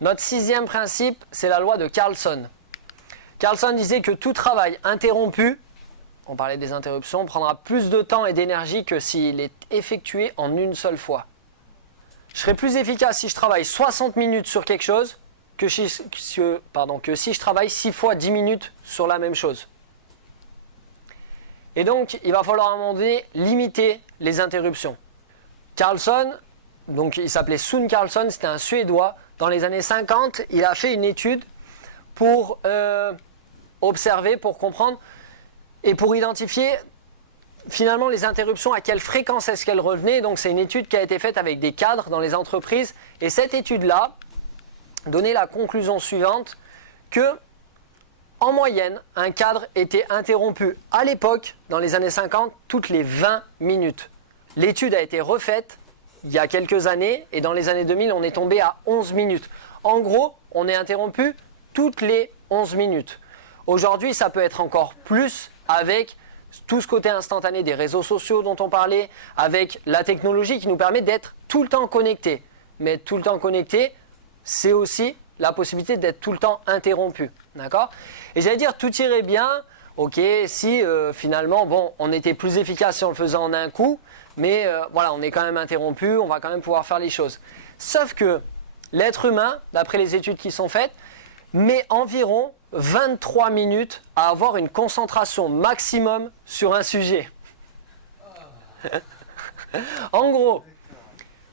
Notre sixième principe, c'est la loi de Carlson. Carlson disait que tout travail interrompu, on parlait des interruptions, prendra plus de temps et d'énergie que s'il est effectué en une seule fois. Je serai plus efficace si je travaille 60 minutes sur quelque chose que si je travaille 6 fois 10 minutes sur la même chose. Et donc, il va falloir à un moment donné limiter les interruptions. Carlson, donc il s'appelait Sune Carlson, c'était un Suédois. Dans les années 50, il a fait une étude pour observer, pour comprendre et pour identifier finalement les interruptions, à quelle fréquence est-ce qu'elles revenaient. Donc c'est une étude qui a été faite avec des cadres dans les entreprises. Et cette étude-là donnait la conclusion suivante, que en moyenne, un cadre était interrompu à l'époque, dans les années 50, toutes les 20 minutes. L'étude a été refaite il y a quelques années, et dans les années 2000, on est tombé à 11 minutes. En gros, on est interrompu toutes les 11 minutes. Aujourd'hui, ça peut être encore plus avec tout ce côté instantané des réseaux sociaux dont on parlait, avec la technologie qui nous permet d'être tout le temps connecté. Mais être tout le temps connecté, c'est aussi la possibilité d'être tout le temps interrompu. D'accord ? Et j'allais dire, tout irait bien, ok, si finalement, bon, on était plus efficace si on le faisait en un coup, mais voilà, on est quand même interrompu, on va quand même pouvoir faire les choses. Sauf que l'être humain, d'après les études qui sont faites, met environ 23 minutes à avoir une concentration maximum sur un sujet. En gros,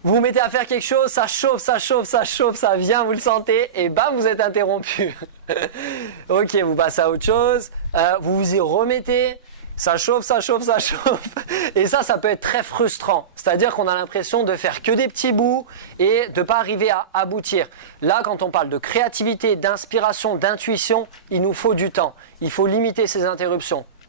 vous vous mettez à faire quelque chose, ça chauffe, ça chauffe, ça chauffe, ça vient, vous le sentez, et bam, vous êtes interrompu. Ok, vous passez à autre chose, vous vous y remettez, ça chauffe, ça chauffe, ça chauffe. Et ça peut être très frustrant. C'est-à-dire qu'on a l'impression de faire que des petits bouts et de ne pas arriver à aboutir. Là, quand on parle de créativité, d'inspiration, d'intuition, il nous faut du temps. Il faut limiter ces interruptions.